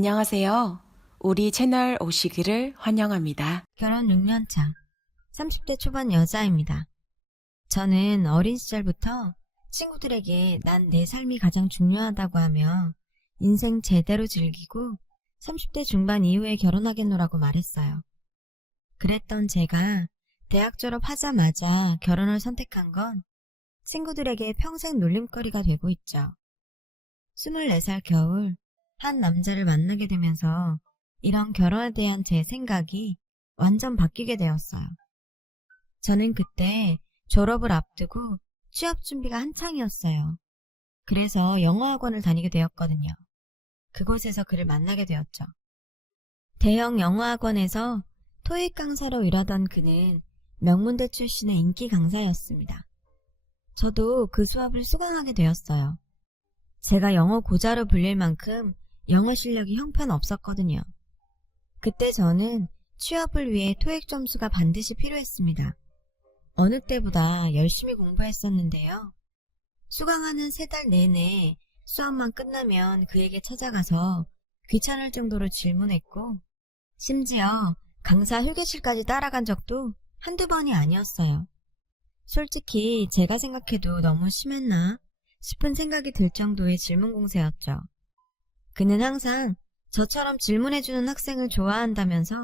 안녕하세요. 우리 채널 오시기를 환영합니다. 결혼 6년 차, 30대 초반 여자입니다. 저는 어린 시절부터 친구들에게 난 내 삶이 가장 중요하다고 하며 인생 제대로 즐기고 30대 중반 이후에 결혼하겠노라고 말했어요. 그랬던 제가 대학 졸업하자마자 결혼을 선택한 건 친구들에게 평생 놀림거리가 되고 있죠. 24살 겨울 한 남자를 만나게 되면서 이런 결혼에 대한 제 생각이 완전 바뀌게 되었어요. 저는 그때 졸업을 앞두고 취업 준비가 한창이었어요. 그래서 영어학원을 다니게 되었거든요. 그곳에서 그를 만나게 되었죠. 대형 영어학원에서 토익 강사로 일하던 그는 명문대 출신의 인기 강사였습니다. 저도 그 수업을 수강하게 되었어요. 제가 영어 고자로 불릴 만큼 영어 실력이 형편없었거든요. 그때 저는 취업을 위해 토익 점수가 반드시 필요했습니다. 어느 때보다 열심히 공부했었는데요. 수강하는 3달 내내 수업만 끝나면 그에게 찾아가서 귀찮을 정도로 질문했고 심지어 강사 휴게실까지 따라간 적도 한두 번이 아니었어요. 솔직히 제가 생각해도 너무 심했나 싶은 생각이 들 정도의 질문 공세였죠. 그는 항상 저처럼 질문해주는 학생을 좋아한다면서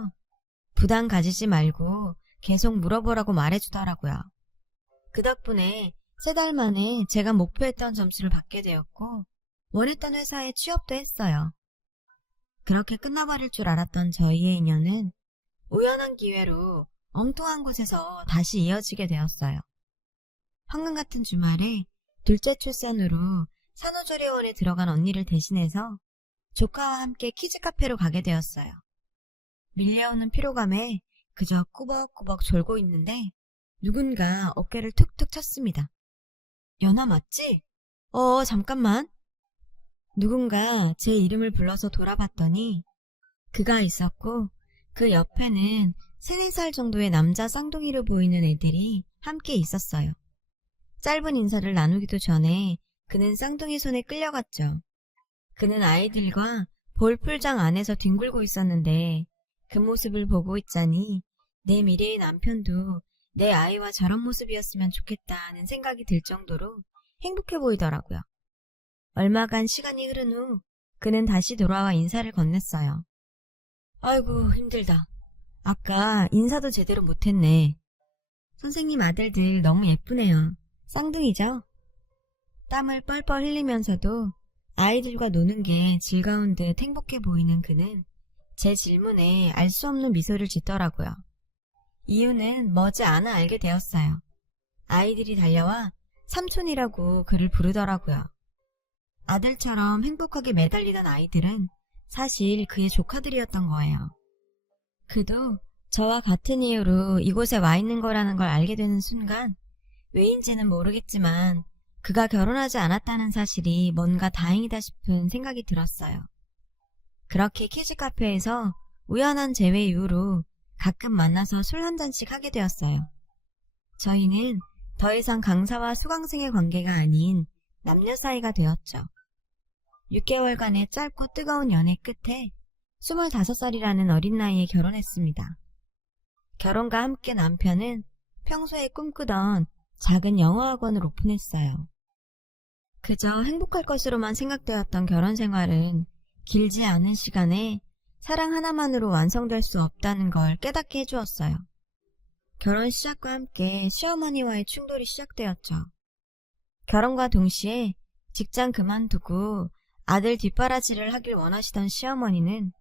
부담 가지지 말고 계속 물어보라고 말해주더라고요. 그 덕분에 3달 만에 제가 목표했던 점수를 받게 되었고 원했던 회사에 취업도 했어요. 그렇게 끝나버릴 줄 알았던 저희의 인연은 우연한 기회로 엉뚱한 곳에서 다시 이어지게 되었어요. 황금 같은 주말에 둘째 출산으로 산후조리원에 들어간 언니를 대신해서 조카와 함께 키즈 카페로 가게 되었어요. 밀려오는 피로감에 그저 꾸벅꾸벅 졸고 있는데 누군가 어깨를 툭툭 쳤습니다. 연아 맞지? 잠깐만. 누군가 제 이름을 불러서 돌아봤더니 그가 있었고 그 옆에는 3-4살 정도의 남자 쌍둥이로 보이는 애들이 함께 있었어요. 짧은 인사를 나누기도 전에 그는 쌍둥이 손에 끌려갔죠. 그는 아이들과 볼풀장 안에서 뒹굴고 있었는데 그 모습을 보고 있자니 내 미래의 남편도 내 아이와 저런 모습이었으면 좋겠다는 생각이 들 정도로 행복해 보이더라고요. 얼마간 시간이 흐른 후 그는 다시 돌아와 인사를 건넸어요. 아이고 힘들다. 아까 인사도 제대로 못했네. 선생님 아들들 너무 예쁘네요. 쌍둥이죠? 땀을 뻘뻘 흘리면서도 아이들과 노는 게 즐거운 듯 행복해 보이는 그는 제 질문에 알 수 없는 미소를 짓더라고요. 이유는 머지않아 알게 되었어요. 아이들이 달려와 삼촌이라고 그를 부르더라고요. 아들처럼 행복하게 매달리던 아이들은 사실 그의 조카들이었던 거예요. 그도 저와 같은 이유로 이곳에 와 있는 거라는 걸 알게 되는 순간 왜인지는 모르겠지만 그가 결혼하지 않았다는 사실이 뭔가 다행이다 싶은 생각이 들었어요. 그렇게 키즈 카페에서 우연한 재회 이후로 가끔 만나서 술 한 잔씩 하게 되었어요. 저희는 더 이상 강사와 수강생의 관계가 아닌 남녀 사이가 되었죠. 6개월간의 짧고 뜨거운 연애 끝에 25살이라는 어린 나이에 결혼했습니다. 결혼과 함께 남편은 평소에 꿈꾸던 작은 영어학원을 오픈했어요. 그저 행복할 것으로만 생각되었던 결혼 생활은 길지 않은 시간에 사랑 하나만으로 완성될 수 없다는 걸 깨닫게 해주었어요. 결혼 시작과 함께 시어머니와의 충돌이 시작되었죠. 결혼과 동시에 직장 그만두고 아들 뒷바라지를 하길 원하시던 시어머니는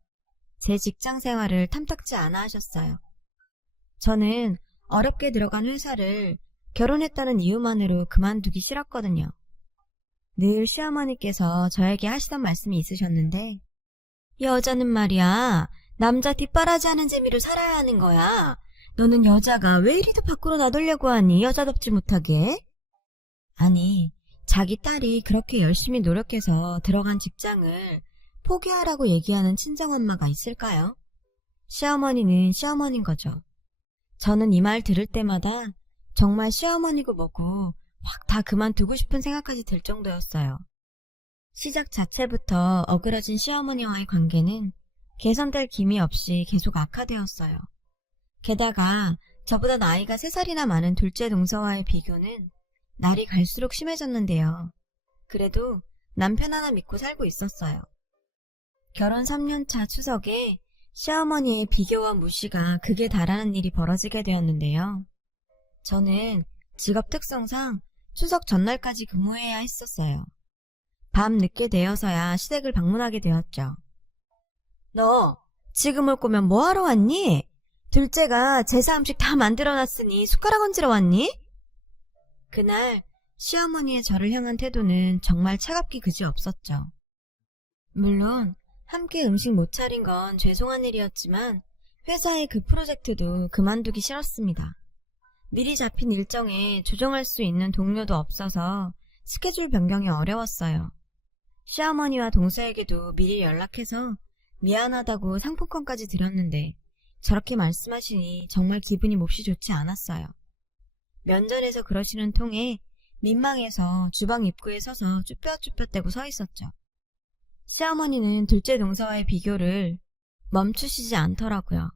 제 직장 생활을 탐탁지 않아 하셨어요. 저는 어렵게 들어간 회사를 결혼했다는 이유만으로 그만두기 싫었거든요. 늘 시어머니께서 저에게 하시던 말씀이 있으셨는데 여자는 말이야 남자 뒷바라지 하는 재미로 살아야 하는 거야. 너는 여자가 왜 이리도 밖으로 나돌려고 하니 여자답지 못하게. 아니 자기 딸이 그렇게 열심히 노력해서 들어간 직장을 포기하라고 얘기하는 친정엄마가 있을까요? 시어머니는 시어머니인 거죠. 저는 이 말 들을 때마다 정말 시어머니고 뭐고 확 다 그만두고 싶은 생각까지 들 정도였어요. 시작 자체부터 어그러진 시어머니와의 관계는 개선될 기미 없이 계속 악화되었어요. 게다가 저보다 나이가 3살이나 많은 둘째 동서와의 비교는 날이 갈수록 심해졌는데요. 그래도 남편 하나 믿고 살고 있었어요. 결혼 3년차 추석에 시어머니의 비교와 무시가 극에 달하는 일이 벌어지게 되었는데요. 저는 직업 특성상 추석 전날까지 근무해야 했었어요. 밤 늦게 되어서야 시댁을 방문하게 되었죠. 너 지금 올 거면 뭐하러 왔니? 둘째가 제사 음식 다 만들어놨으니 숟가락 얹으러 왔니? 그날 시어머니의 저를 향한 태도는 정말 차갑기 그지없었죠. 물론 함께 음식 못 차린 건 죄송한 일이었지만 회사의 그 프로젝트도 그만두기 싫었습니다. 미리 잡힌 일정에 조정할 수 있는 동료도 없어서 스케줄 변경이 어려웠어요. 시어머니와 동서에게도 미리 연락해서 미안하다고 상품권까지 드렸는데 저렇게 말씀하시니 정말 기분이 몹시 좋지 않았어요. 면전에서 그러시는 통에 민망해서 주방 입구에 서서 쭈뼛쭈뼛대고 서 있었죠. 시어머니는 둘째 동서와의 비교를 멈추시지 않더라고요.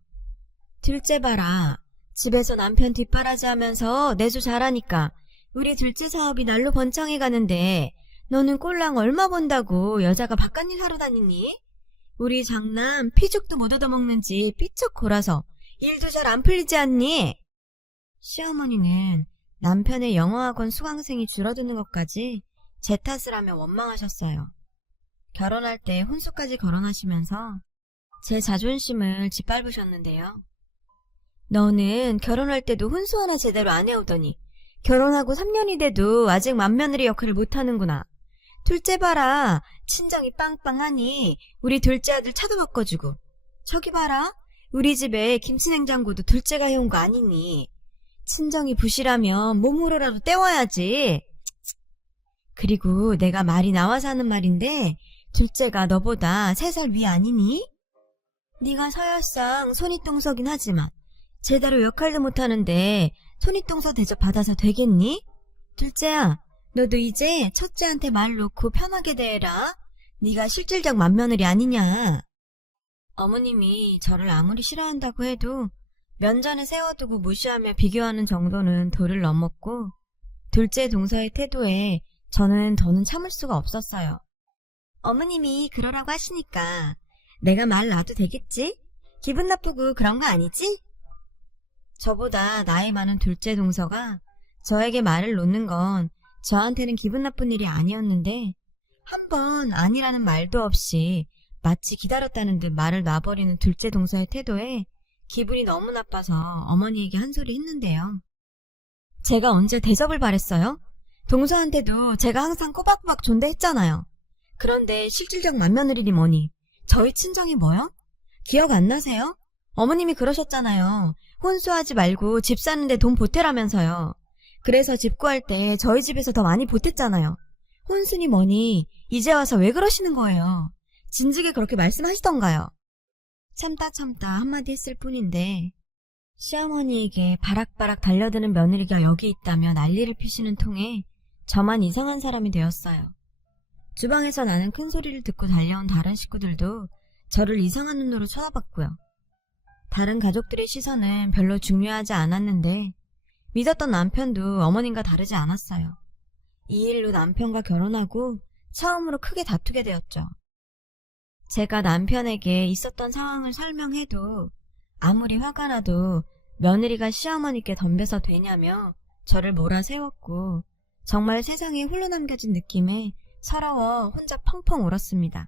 둘째 봐라. 집에서 남편 뒷바라지하면서 내조 잘하니까 우리 둘째 사업이 날로 번창해 가는데 너는 꼴랑 얼마 번다고 여자가 바깥일 하러 다니니? 우리 장남 피죽도 못 얻어먹는지 삐쩍 골아서 일도 잘 안 풀리지 않니? 시어머니는 남편의 영어학원 수강생이 줄어드는 것까지 제 탓을 하며 원망하셨어요. 결혼할 때 혼수까지 거론하시면서 제 자존심을 짓밟으셨는데요. 너는 결혼할 때도 혼수 하나 제대로 안 해오더니 결혼하고 3년이 돼도 아직 맏며느리 역할을 못하는구나. 둘째 봐라. 친정이 빵빵하니 우리 둘째 아들 차도 바꿔주고. 저기 봐라. 우리 집에 김치냉장고도 둘째가 해온 거 아니니. 친정이 부실하면 몸으로라도 때워야지. 그리고 내가 말이 나와서 하는 말인데 둘째가 너보다 3살 위 아니니? 네가 서열상 손윗동서긴 하지만 제대로 역할도 못하는데 손윗동서 대접 받아서 되겠니? 둘째야, 너도 이제 첫째한테 말 놓고 편하게 대해라. 네가 실질적 맏며느리 아니냐. 어머님이 저를 아무리 싫어한다고 해도 면전에 세워두고 무시하며 비교하는 정도는 도를 넘었고 둘째 동서의 태도에 저는 더는 참을 수가 없었어요. 어머님이 그러라고 하시니까 내가 말 놔도 되겠지? 기분 나쁘고 그런 거 아니지? 저보다 나이 많은 둘째 동서가 저에게 말을 놓는 건 저한테는 기분 나쁜 일이 아니었는데 한 번 아니라는 말도 없이 마치 기다렸다는 듯 말을 놔버리는 둘째 동서의 태도에 기분이 너무 나빠서 어머니에게 한 소리 했는데요. 제가 언제 대접을 바랬어요? 동서한테도 제가 항상 꼬박꼬박 존대했잖아요. 그런데 실질적 맏며느리니 뭐니 저희 친정이 뭐요? 기억 안 나세요? 어머님이 그러셨잖아요. 혼수하지 말고 집 사는데 돈 보태라면서요. 그래서 집 구할 때 저희 집에서 더 많이 보탰잖아요. 혼수니 뭐니 이제 와서 왜 그러시는 거예요? 진즉에 그렇게 말씀하시던가요? 참다 한마디 했을 뿐인데 시어머니에게 바락바락 달려드는 며느리가 여기 있다며 난리를 피시는 통에 저만 이상한 사람이 되었어요. 주방에서 나는 큰 소리를 듣고 달려온 다른 식구들도 저를 이상한 눈으로 쳐다봤고요. 다른 가족들의 시선은 별로 중요하지 않았는데 믿었던 남편도 어머님과 다르지 않았어요. 이 일로 남편과 결혼하고 처음으로 크게 다투게 되었죠. 제가 남편에게 있었던 상황을 설명해도 아무리 화가 나도 며느리가 시어머니께 덤벼서 되냐며 저를 몰아세웠고 정말 세상에 홀로 남겨진 느낌에 서러워 혼자 펑펑 울었습니다.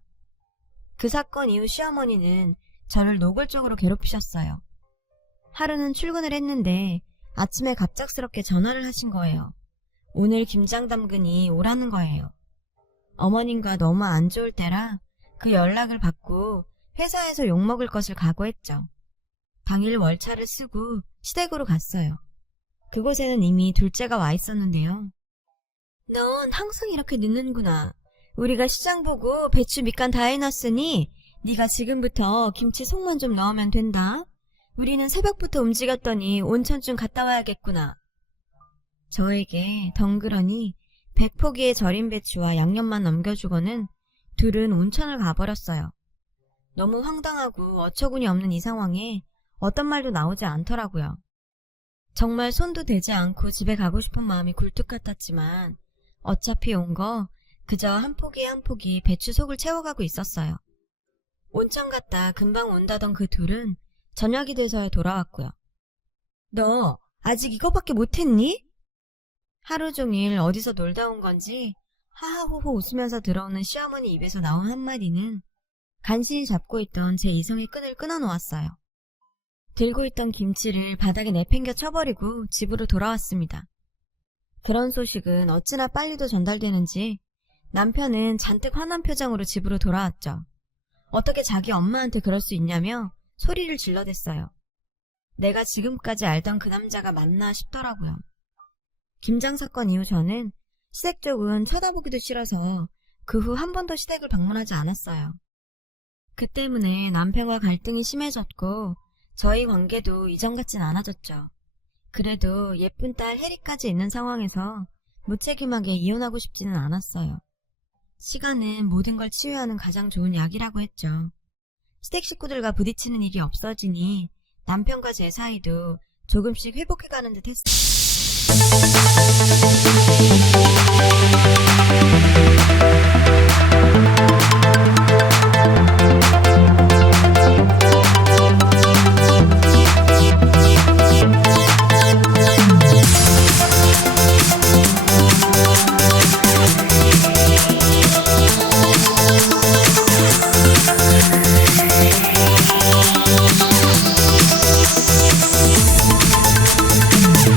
그 사건 이후 시어머니는 저를 노골적으로 괴롭히셨어요. 하루는 출근을 했는데 아침에 갑작스럽게 전화를 하신 거예요. 오늘 김장 담그니 오라는 거예요. 어머님과 너무 안 좋을 때라 그 연락을 받고 회사에서 욕먹을 것을 각오했죠. 당일 월차를 쓰고 시댁으로 갔어요. 그곳에는 이미 둘째가 와 있었는데요. 넌 항상 이렇게 늦는구나. 우리가 시장 보고 배추 밑간 다 해놨으니 네가 지금부터 김치 속만 좀 넣으면 된다. 우리는 새벽부터 움직였더니 온천쯤 갔다 와야겠구나. 저에게 덩그러니 100포기의 절인 배추와 양념만 넘겨주고는 둘은 온천을 가버렸어요. 너무 황당하고 어처구니 없는 이 상황에 어떤 말도 나오지 않더라고요. 정말 손도 대지 않고 집에 가고 싶은 마음이 굴뚝 같았지만 어차피 온 거 그저 한 포기 한 포기 배추 속을 채워가고 있었어요. 온천 갔다 금방 온다던 그 둘은 저녁이 돼서야 돌아왔고요. 너 아직 이거밖에 못했니? 하루 종일 어디서 놀다 온 건지 하하호호 웃으면서 들어오는 시어머니 입에서 나온 한마디는 간신히 잡고 있던 제 이성의 끈을 끊어놓았어요. 들고 있던 김치를 바닥에 내팽겨 쳐버리고 집으로 돌아왔습니다. 그런 소식은 어찌나 빨리도 전달되는지 남편은 잔뜩 화난 표정으로 집으로 돌아왔죠. 어떻게 자기 엄마한테 그럴 수 있냐며 소리를 질러댔어요. 내가 지금까지 알던 그 남자가 맞나 싶더라고요. 김장 사건 이후 저는 시댁 쪽은 쳐다보기도 싫어서 그 후 한 번도 시댁을 방문하지 않았어요. 그 때문에 남편과 갈등이 심해졌고 저희 관계도 이전 같진 않아졌죠. 그래도 예쁜 딸 혜리까지 있는 상황에서 무책임하게 이혼하고 싶지는 않았어요. 시간은 모든 걸 치유하는 가장 좋은 약이라고 했죠. 시댁 식구들과 부딪히는 일이 없어지니 남편과 제 사이도 조금씩 회복해가는 듯 했어요.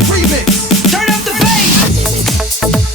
Remix. Turn up the bass.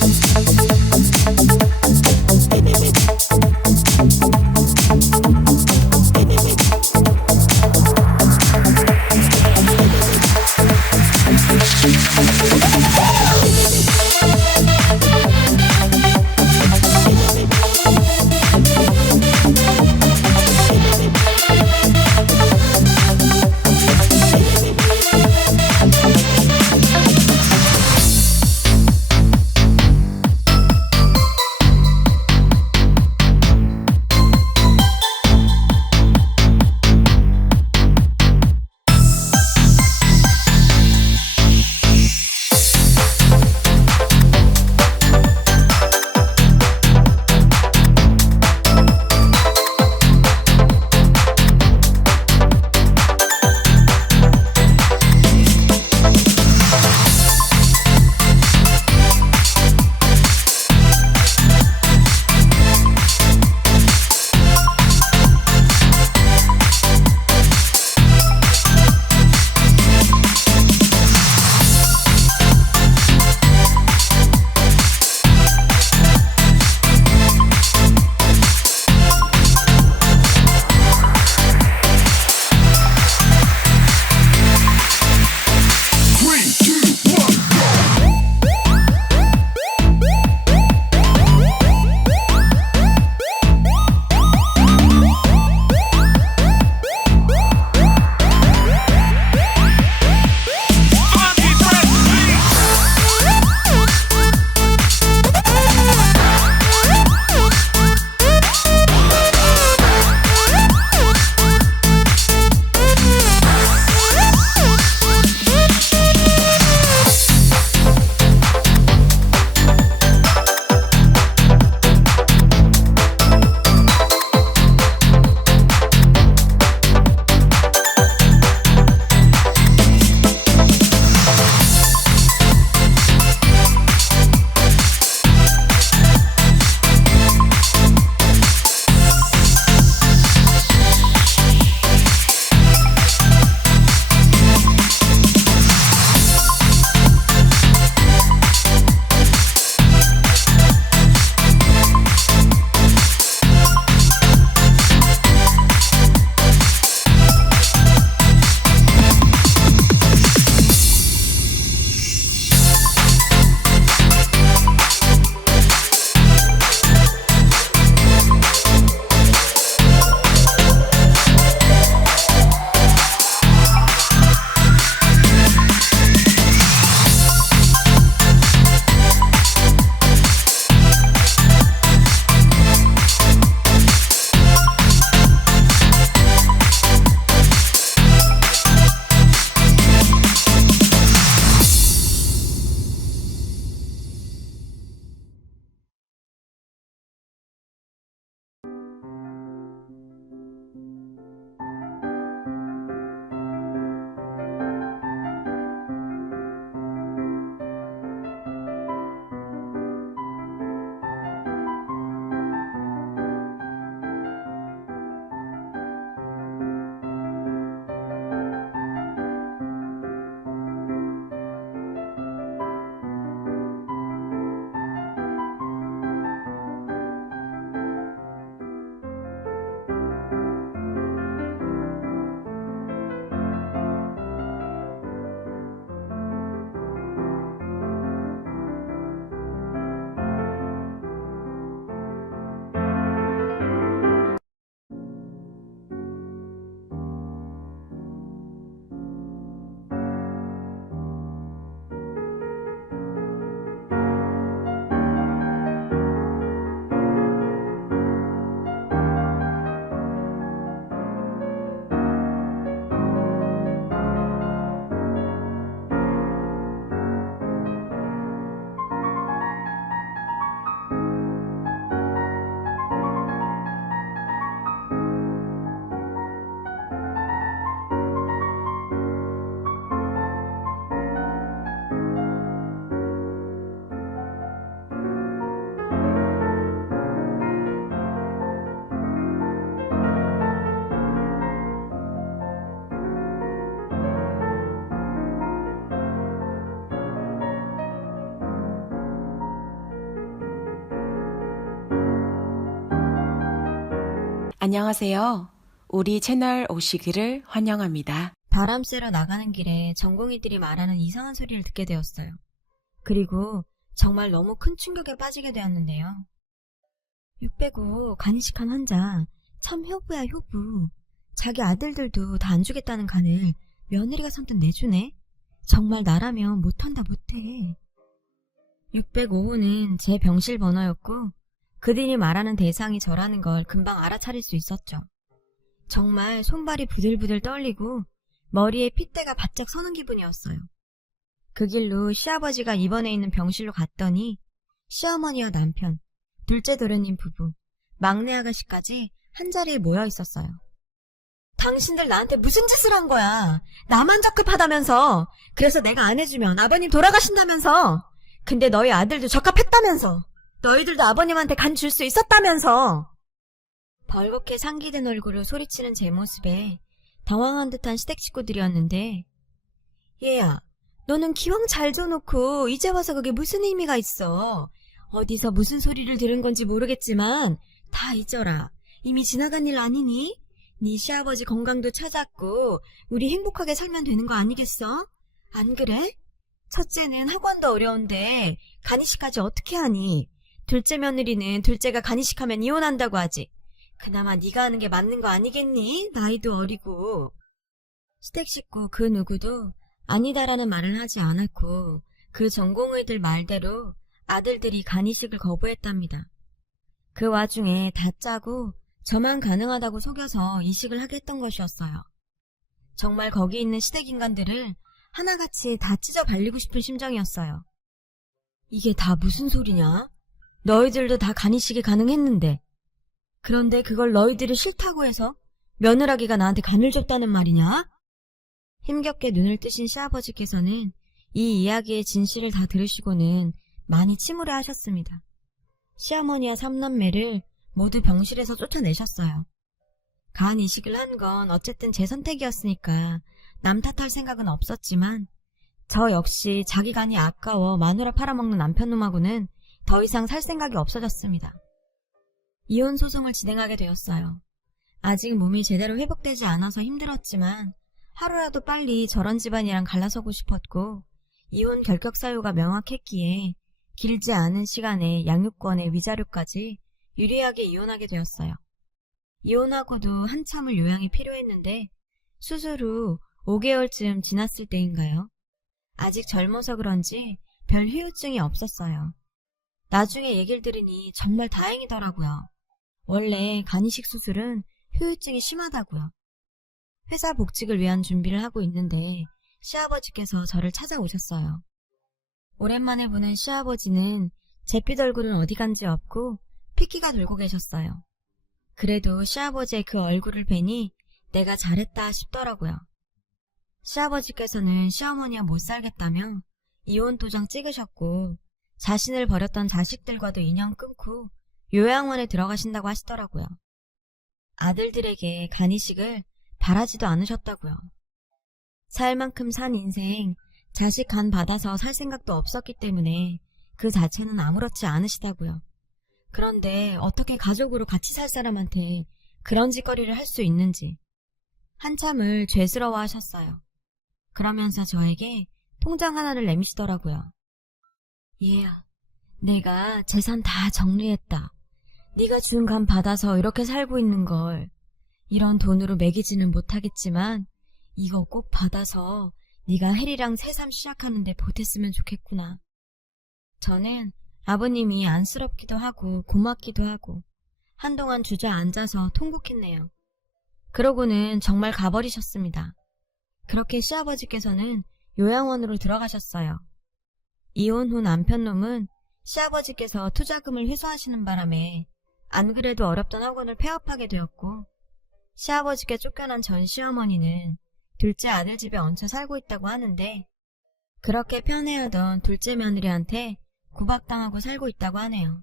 안녕하세요. 우리 채널 오시기를 환영합니다. 바람 쐬러 나가는 길에 전공이들이 말하는 이상한 소리를 듣게 되었어요. 그리고 정말 너무 큰 충격에 빠지게 되었는데요. 605 간이식한 환자, 참 효부야 효부. 자기 아들들도 다 안 주겠다는 간을 며느리가 선뜻 내주네. 정말 나라면 못한다 못해. 605호는 제 병실 번호였고 그들이 말하는 대상이 저라는 걸 금방 알아차릴 수 있었죠. 정말 손발이 부들부들 떨리고 머리에 핏대가 바짝 서는 기분이었어요. 그 길로 시아버지가 입원해 있는 병실로 갔더니 시어머니와 남편, 둘째 도련님 부부, 막내 아가씨까지 한자리에 모여 있었어요. 당신들 나한테 무슨 짓을 한 거야? 나만 적급하다면서. 그래서 내가 안 해주면 아버님 돌아가신다면서. 근데 너희 아들도 적합했다면서. 너희들도 아버님한테 간 줄 수 있었다면서. 벌겋게 상기된 얼굴로 소리치는 제 모습에 당황한 듯한 시댁 식구들이었는데, 얘야, 너는 기왕 잘 줘놓고 이제 와서 그게 무슨 의미가 있어. 어디서 무슨 소리를 들은 건지 모르겠지만 다 잊어라. 이미 지나간 일 아니니? 네 시아버지 건강도 찾았고 우리 행복하게 살면 되는 거 아니겠어? 안 그래? 첫째는 학원도 어려운데 간이식까지 어떻게 하니? 둘째 며느리는 둘째가 간이식하면 이혼한다고 하지. 그나마 네가 하는 게 맞는 거 아니겠니? 나이도 어리고. 시댁 식구 그 누구도 아니다라는 말을 하지 않았고 그 전공의들 말대로 아들들이 간이식을 거부했답니다. 그 와중에 다 짜고 저만 가능하다고 속여서 이식을 하게 했던 것이었어요. 정말 거기 있는 시댁 인간들을 하나같이 다 찢어 발리고 싶은 심정이었어요. 이게 다 무슨 소리냐? 너희들도 다 간이식이 가능했는데. 그런데 그걸 너희들이 싫다고 해서 며느라기가 나한테 간을 줬다는 말이냐? 힘겹게 눈을 뜨신 시아버지께서는 이 이야기의 진실을 다 들으시고는 많이 침울해 하셨습니다. 시어머니와 삼남매를 모두 병실에서 쫓아내셨어요. 간 이식을 한 건 어쨌든 제 선택이었으니까 남 탓할 생각은 없었지만 저 역시 자기 간이 아까워 마누라 팔아먹는 남편놈하고는 더 이상 살 생각이 없어졌습니다. 이혼 소송을 진행하게 되었어요. 아직 몸이 제대로 회복되지 않아서 힘들었지만 하루라도 빨리 저런 집안이랑 갈라서고 싶었고 이혼 결격 사유가 명확했기에 길지 않은 시간에 양육권의 위자료까지 유리하게 이혼하게 되었어요. 이혼하고도 한참을 요양이 필요했는데 수술 후 5개월쯤 지났을 때인가요? 아직 젊어서 그런지 별 후유증이 없었어요. 나중에 얘기를 들으니 정말 다행이더라고요. 원래 간이식 수술은 후유증이 심하다고요. 회사 복직을 위한 준비를 하고 있는데 시아버지께서 저를 찾아오셨어요. 오랜만에 보는 시아버지는 잿빛 얼굴은 어디 간지 없고 핏기가 돌고 계셨어요. 그래도 시아버지의 그 얼굴을 뵈니 내가 잘했다 싶더라고요. 시아버지께서는 시어머니와 못 살겠다며 이혼 도장 찍으셨고 자신을 버렸던 자식들과도 인연 끊고 요양원에 들어가신다고 하시더라고요. 아들들에게 간이식을 바라지도 않으셨다고요. 살 만큼 산 인생, 자식 간 받아서 살 생각도 없었기 때문에 그 자체는 아무렇지 않으시다고요. 그런데 어떻게 가족으로 같이 살 사람한테 그런 짓거리를 할 수 있는지 한참을 죄스러워 하셨어요. 그러면서 저에게 통장 하나를 내미시더라고요. 얘야, 내가 재산 다 정리했다. 네가 준 간 받아서 이렇게 살고 있는 걸 이런 돈으로 먹이지는 못하겠지만 이거 꼭 받아서 네가 혜리랑 새삼 시작하는데 보탰으면 좋겠구나. 저는 아버님이 안쓰럽기도 하고 고맙기도 하고 한동안 주저앉아서 통곡했네요. 그러고는 정말 가버리셨습니다. 그렇게 시아버지께서는 요양원으로 들어가셨어요. 이혼 후 남편놈은 시아버지께서 투자금을 회수하시는 바람에 안 그래도 어렵던 학원을 폐업하게 되었고 시아버지께 쫓겨난 전 시어머니는 둘째 아들 집에 얹혀 살고 있다고 하는데 그렇게 편애하던 둘째 며느리한테 구박당하고 살고 있다고 하네요.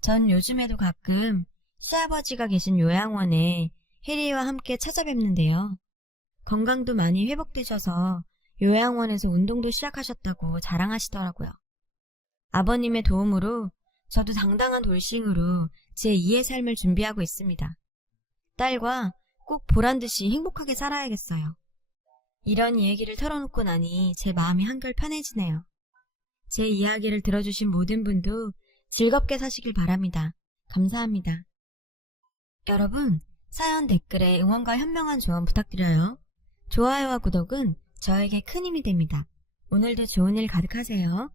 전 요즘에도 가끔 시아버지가 계신 요양원에 혜리와 함께 찾아뵙는데요. 건강도 많이 회복되셔서 요양원에서 운동도 시작하셨다고 자랑하시더라고요. 아버님의 도움으로 저도 당당한 돌싱으로 제 2의 삶을 준비하고 있습니다. 딸과 꼭 보란듯이 행복하게 살아야겠어요. 이런 이야기를 털어놓고 나니 제 마음이 한결 편해지네요. 제 이야기를 들어주신 모든 분도 즐겁게 사시길 바랍니다. 감사합니다. 여러분, 사연 댓글에 응원과 현명한 조언 부탁드려요. 좋아요와 구독은 저에게 큰 힘이 됩니다. 오늘도 좋은 일 가득하세요.